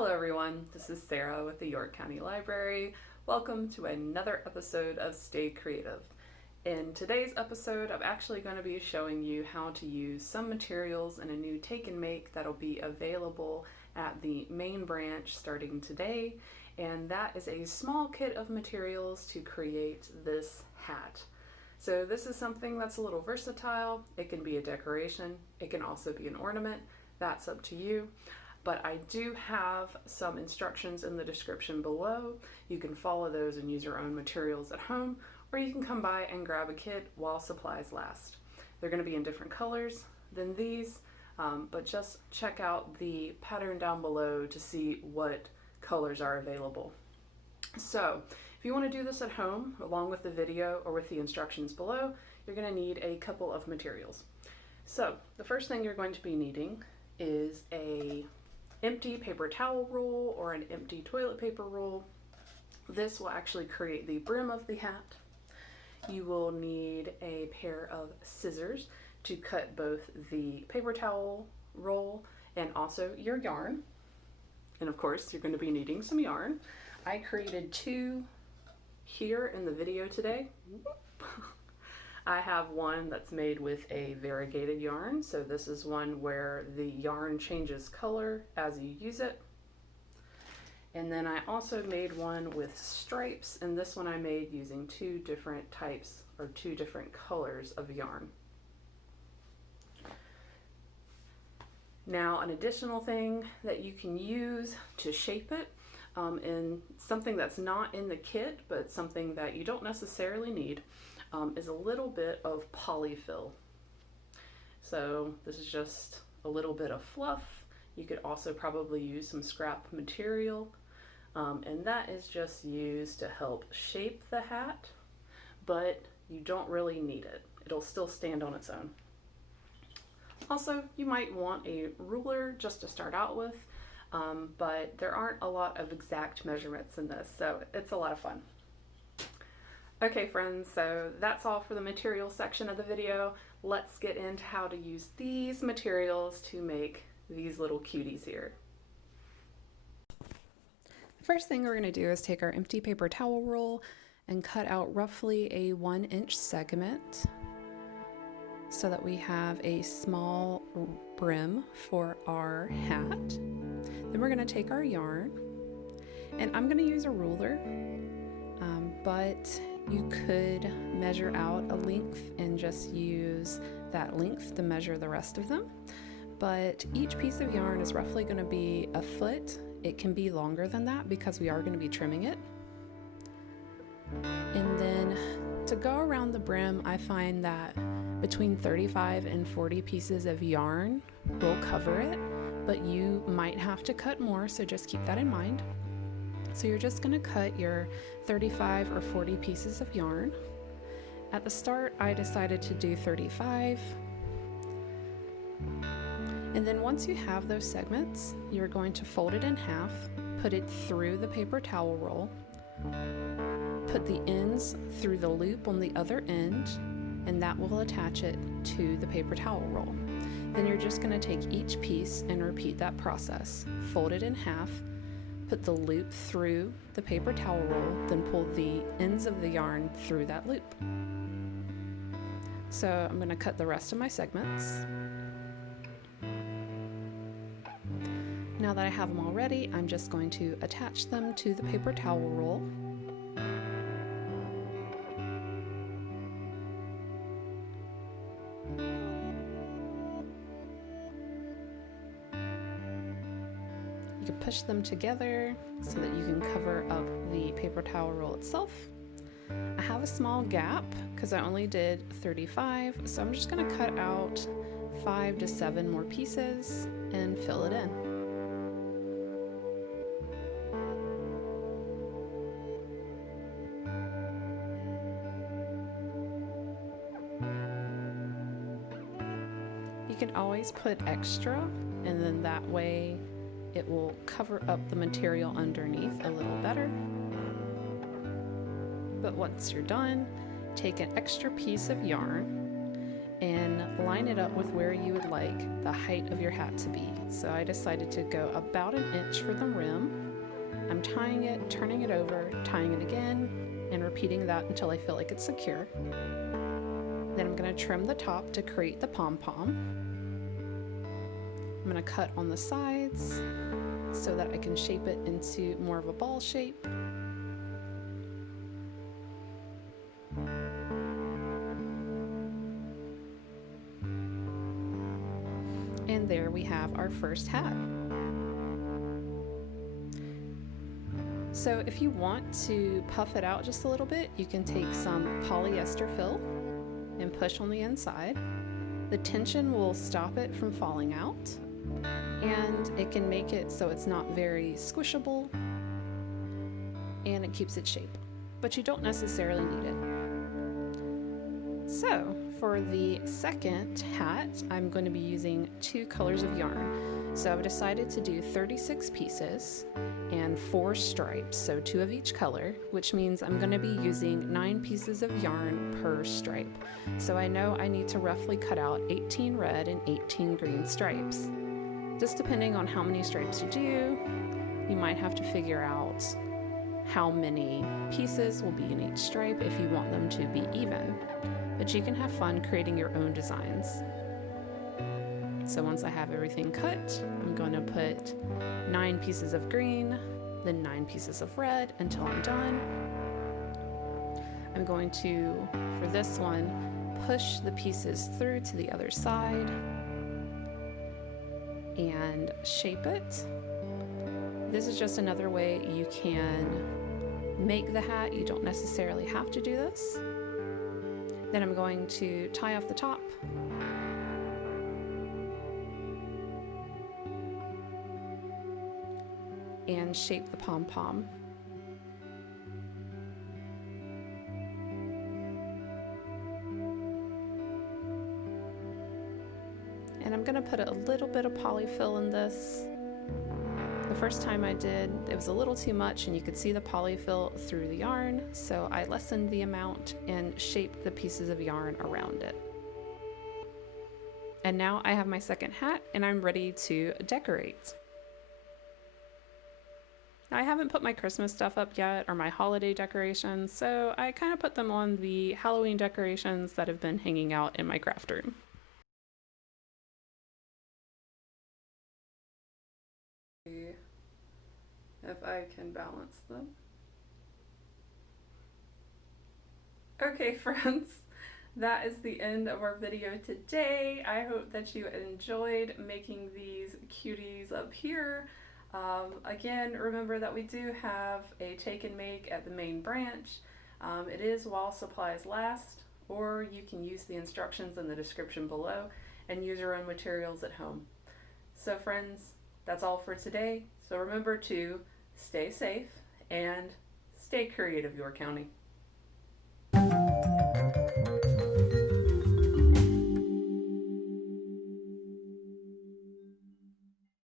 Hello everyone, this is Sarah with the York County Library. Welcome to another episode of Stay Creative. In today's episode, I'm actually going to be showing you how to use some materials in a new take and make that'll be available at the main branch starting today, and that is a small kit of materials to create this hat. So this is something that's a little versatile. It can be a decoration, it can also be an ornament, that's up to you. But I do have some instructions in the description below. You can follow those and use your own materials at home, or you can come by and grab a kit while supplies last. They're going to be in different colors than these, but just check out the pattern down below to see what colors are available. So if you want to do this at home, along with the video or with the instructions below, you're going to need a couple of materials. So the first thing you're going to be needing is a empty paper towel roll or an empty toilet paper roll. This will actually create the brim of the hat. You will need a pair of scissors to cut both the paper towel roll and also your yarn. And of course, you're going to be needing some yarn. I created two here in the video today. I have one that's made with a variegated yarn, so this is one where the yarn changes color as you use it. And then I also made one with stripes, and this one I made using two different types or two different colors of yarn. Now, an additional thing that you can use to shape it, and something that's not in the kit, but something that you don't necessarily need, is a little bit of polyfill. So this is just a little bit of fluff. You could also probably use some scrap material, and that is just used to help shape the hat, but you don't really need it. It'll still stand on its own. Also, you might want a ruler just to start out with, but there aren't a lot of exact measurements in this, so it's a lot of fun. Okay friends, so that's all for the material section of the video. Let's get into how to use these materials to make these little cuties here. The first thing we're going to do is take our empty paper towel roll and cut out roughly a 1-inch segment so that we have a small brim for our hat. Then we're going to take our yarn, and I'm going to use a ruler, but you could measure out a length and just use that length to measure the rest of them. But each piece of yarn is roughly going to be a foot. It can be longer than that because we are going to be trimming it. And then to go around the brim, I find that between 35 and 40 pieces of yarn will cover it, but you might have to cut more, so just keep that in mind. So you're just going to cut your 35 or 40 pieces of yarn. At the start, I decided to do 35. And then once you have those segments, you're going to fold it in half, put it through the paper towel roll, put the ends through the loop on the other end, and that will attach it to the paper towel roll. Then you're just going to take each piece and repeat that process. Fold it in half, put the loop through the paper towel roll, then pull the ends of the yarn through that loop. So I'm going to cut the rest of my segments. Now that I have them all ready, I'm just going to attach them to the paper towel roll. You can push them together so that you can cover up the paper towel roll itself. I have a small gap because I only did 35, so I'm just going to cut out 5 to 7 more pieces and fill it in. You can always put extra, and then that way it will cover up the material underneath a little better. But once you're done, take an extra piece of yarn and line it up with where you would like the height of your hat to be. So I decided to go about 1 inch for the rim. I'm tying it, turning it over, tying it again, and repeating that until I feel like it's secure. Then I'm going to trim the top to create the pom-pom. I'm going to cut on the sides so that I can shape it into more of a ball shape. And there we have our first hat. So if you want to puff it out just a little bit, you can take some polyester fill and push on the inside. The tension will stop it from falling out, and it can make it so it's not very squishable, and it keeps its shape, but you don't necessarily need it. So for the second hat, I'm going to be using 2 colors of yarn. So I've decided to do 36 pieces and 4 stripes, so 2 of each color, which means I'm going to be using 9 pieces of yarn per stripe. So I know I need to roughly cut out 18 red and 18 green stripes. Just depending on how many stripes you do, you might have to figure out how many pieces will be in each stripe if you want them to be even. But you can have fun creating your own designs. So once I have everything cut, I'm going to put 9 pieces of green, then 9 pieces of red until I'm done. I'm going to, for this one, push the pieces through to the other side and shape it. This is just another way you can make the hat. You don't necessarily have to do this. Then I'm going to tie off the top. And shape the pom-pom. And I'm gonna put a little bit of polyfill in this. The first time I did, it was a little too much and you could see the polyfill through the yarn, so I lessened the amount and shaped the pieces of yarn around it. And now I have my second hat and I'm ready to decorate. I haven't put my Christmas stuff up yet or my holiday decorations, so I kind of put them on the Halloween decorations that have been hanging out in my craft room. If I can balance them. Okay, friends, that is the end of our video today. I hope that you enjoyed making these cuties up here. Again, remember that we do have a take and make at the main branch. It is while supplies last, or you can use the instructions in the description below and use your own materials at home. So friends, that's all for today. So remember to stay safe and stay creative, York County.